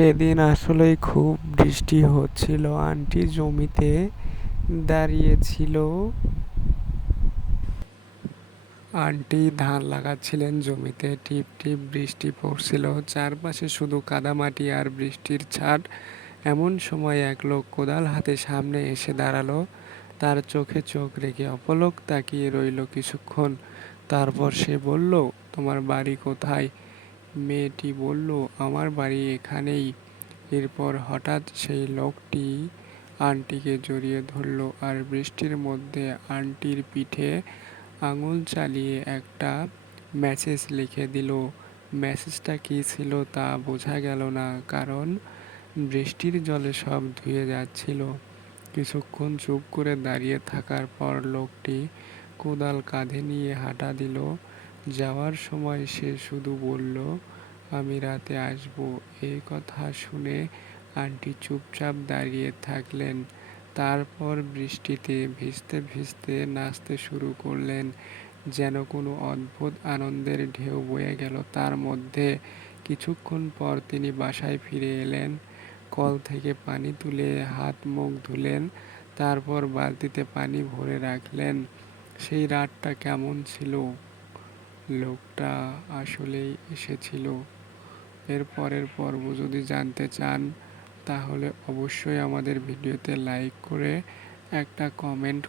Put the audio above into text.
সেদিন আসলেই খুব বৃষ্টি হচ্ছিল। আন্টি জমিতে দাঁড়িয়েছিল। আন্টি ধান লাগাচ্ছিলেন জমিতে। টিপ টিপ বৃষ্টি পড়ছিল, চারপাশে শুধু কাদামাটি আর বৃষ্টির ছাট। এমন সময় এক লোক কোদাল হাতে সামনে এসে দাঁড়ালো। তার চোখে চোখ রেখে অপলক তাকিয়ে রইল কিছুক্ষণ। তারপর সে বলল, তোমার বাড়ি কোথায়? মেয়েটি বলল, আমার বাড়ি এখানেই। এরপর হঠাৎ সেই লোকটি আন্টিকে জড়িয়ে ধরল আর বৃষ্টির মধ্যে আন্টির পিঠে আঙুল চালিয়ে একটা মেসেজ লিখে দিল। মেসেজটা কী ছিল তা বোঝা গেল না, কারণ বৃষ্টির জলে সব ধুয়ে যাচ্ছিল। কিছুক্ষণ চুপ করে দাঁড়িয়ে থাকার পর লোকটি কোদাল কাঁধে নিয়ে হাঁটা দিল। যাওয়ার সময় সে শুধু বলল, আমি রাতে আসবো। এই কথা শুনে আন্টি চুপচাপ দাঁড়িয়ে থাকলেন। তারপর বৃষ্টিতে ভিজতে ভিজতে নাচতে শুরু করলেন, যেন কোনো অদ্ভুত আনন্দের ঢেউ বয়ে গেল তার মধ্যে। কিছুক্ষণ পর তিনি বাসায় ফিরে এলেন। কল থেকে পানি তুলে হাত মুখ ধুলেন, তারপর বালতিতে পানি ভরে রাখলেন। সেই রাতটা কেমন ছিল? লোকটা আসলেই এসেছিল? এর পরের পর্ব যদি জানতে চান, তাহলে অবশ্যই আমাদের ভিডিওতে লাইক করে একটা কমেন্ট